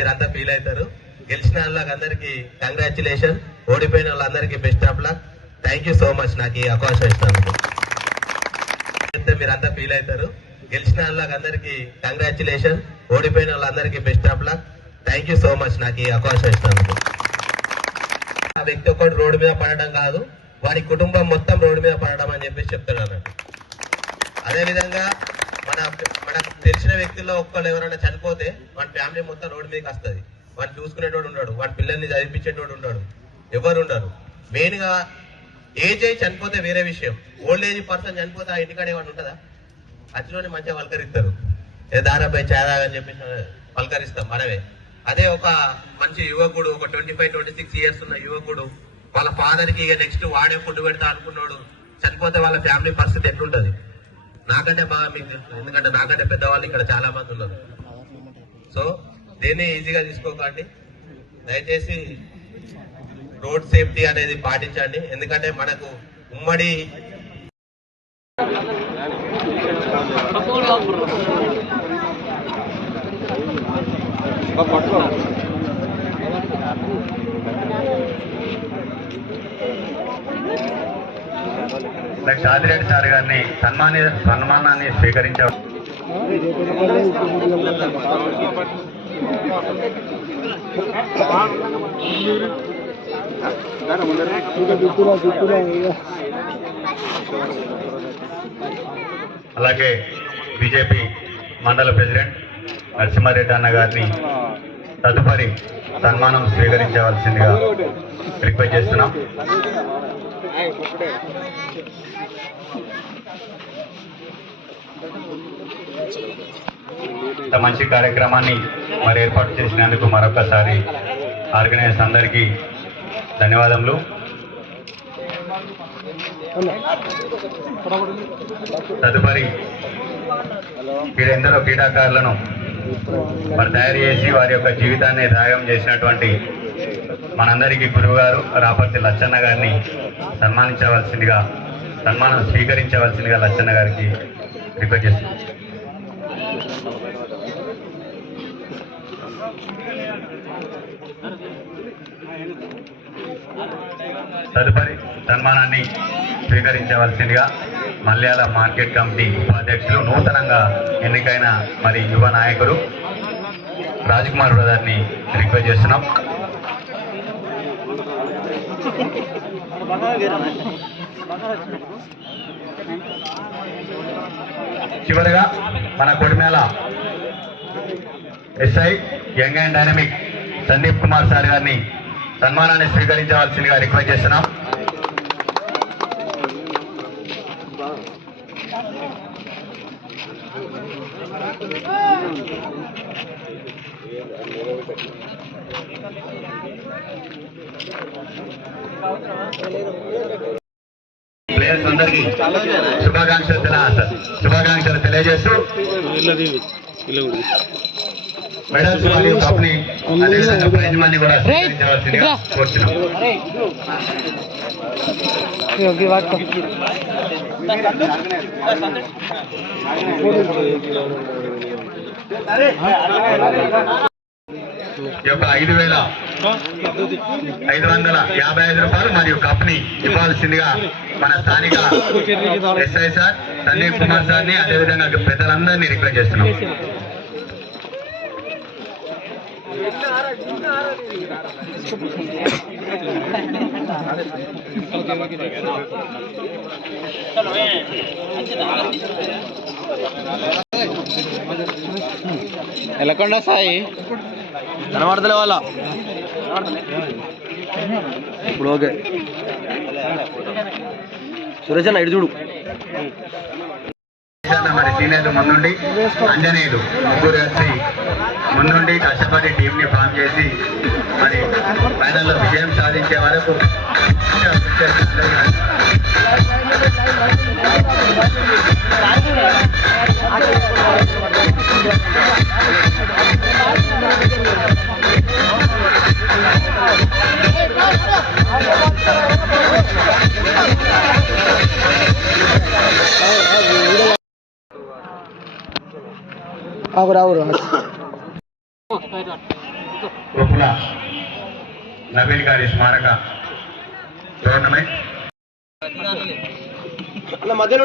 మీరంతా ఫీల్ అవుతారు. గెలిచిన వాళ్ళందరికీ కంగ్రాచులేషన్, ఓడిపోయిన వాళ్ళందరికీ best of luck. Thank you so much నాకు ఈ అవకాశం ఇచ్చినందుకు. మీరంతా ఫీల్ అవుతారు. గెలిచిన వాళ్ళందరికీ కంగ్రాచులేషన్, ఓడిపోయిన వాళ్ళందరికీ best of luck. Thank you so much నాకు ఈ అవకాశం ఇచ్చినందుకు. ఆ వ్యక్తి ఒక్కడు రోడ్డు మీద పడడం కాదు, వారి కుటుంబం మొత్తం రోడ్డు మీద పడడం అని చెప్పేసి చెప్తాడు అన్నట్టు. అదేవిధంగా మనకు తెలిసిన వ్యక్తుల్లో ఒక్కళ్ళు ఎవరైనా చనిపోతే వాడి ఫ్యామిలీ మొత్తం రోడ్డు మీదకి వస్తుంది. వాడిని చూసుకునేటోడు ఉన్నాడు, వాడి పిల్లల్ని చదివించేటోడు ఉన్నాడు, ఎవరు ఉండరు. మెయిన్ గా ఏజ్ అయి చనిపోతే వేరే విషయం. ఓల్డ్ ఏజ్ పర్సన్ చనిపోతే ఆ ఇంటికాడే వాడు ఉంటుందా? అచ్చిలోనే మంచిగా పలకరిస్తారు, ఏ దారాపై చాదాగా అని చెప్పేసి పలకరిస్తాం మనమే. అదే ఒక మంచి యువకుడు, ఒక 25-26 ఇయర్స్ ఉన్న యువకుడు వాళ్ళ ఫాదర్ కి ఇక నెక్స్ట్ వాడే ఫుడ్ పెడతా అనుకున్నాడు, చనిపోతే వాళ్ళ ఫ్యామిలీ పరిస్థితి ఎట్లుంటది? నాకంటే బాగా మీకు తెలుసు, ఎందుకంటే నాకంటే పెద్దవాళ్ళు ఇక్కడ చాలా మంది ఉన్నారు. సో దీన్ని ఈజీగా తీసుకోకండి, దయచేసి రోడ్ సేఫ్టీ అనేది పాటించండి. ఎందుకంటే మనకు ఉమ్మడి ఆదిరెడ్డి సార్ గారిని సన్మానాన్ని స్వీకరించారు. అలాగే బీజేపీ మండల ప్రెసిడెంట్ నరసింహారెడ్డి అన్న గారిని తదుపరి సన్మానం స్వీకరించవలసిందిగా రిక్వెస్ట్ చేస్తున్నాం. ఇంత మంచి కార్యక్రమాన్ని మరి ఏర్పాటు చేసినందుకు మరొకసారి ఆర్గనైజర్స్ అందరికీ ధన్యవాదములు. తదుపరి ఎందరో క్రీడాకారులను మరి తయారు చేసి వారి యొక్క జీవితాన్ని త్యాగం చేసినటువంటి మనందరికీ గురువు గారు రాపర్తి లచ్చన్న గారిని సన్మానం స్వీకరించవలసిందిగా లచ్చన్న గారికి రిక్వెస్ట్ చేస్తున్నాం. తదుపరి సన్మానాన్ని స్వీకరించవలసిందిగా మల్యాల మార్కెట్ కమిటీ ఉపాధ్యక్షులు, నూతనంగా ఎన్నికైన మరి యువ నాయకుడు రాజ్కుమార్ బ్రదర్ని రిక్వెస్ట్ చేస్తున్నాం. చివరిగా మన Kodimela SI young and dynamic Sandeep Kumar sir గారిని సన్మానాన్ని స్వీకరించవలసిందిగా రిక్వెస్ట్ చేస్తున్నాం. ప్లేయర్స్ అందరికీ శుభాకాంక్షలు తెలియజేస్తూ మెడల్స్ మరియు కప్ని అదేవిధంగా ప్రైజ్ మనీ కూడా స్వీకరించవలసిందిగా కోరుతున్నాం. ఈ యొక్క 5,555 రూపాయలు మరియు కప్ని ఇవ్వాల్సిందిగా మన స్థానిక ఎస్ఐ సార్ సందీప్ కుమార్ సార్ని అదేవిధంగా పెద్దలందరినీ రిక్వెస్ట్ చేస్తున్నాం. ఎలకొండ సాయి కనబడతలే వాళ్ళ ఇప్పుడు ఓకే. సురేష్ అన్న ఇటు చూడు. మరి సీనియర్లు ముందుండి అంజనేయులు ముగ్గురు కలిసి ముందుండి కష్టపడి టీంని ఫామ్ చేసి మరి ఫైనల్లో విజయం సాధించే వరకు ఆవురు కుప్పుల నవీన్ గారి స్మారక టోర్నమెంట్ మధ్యలో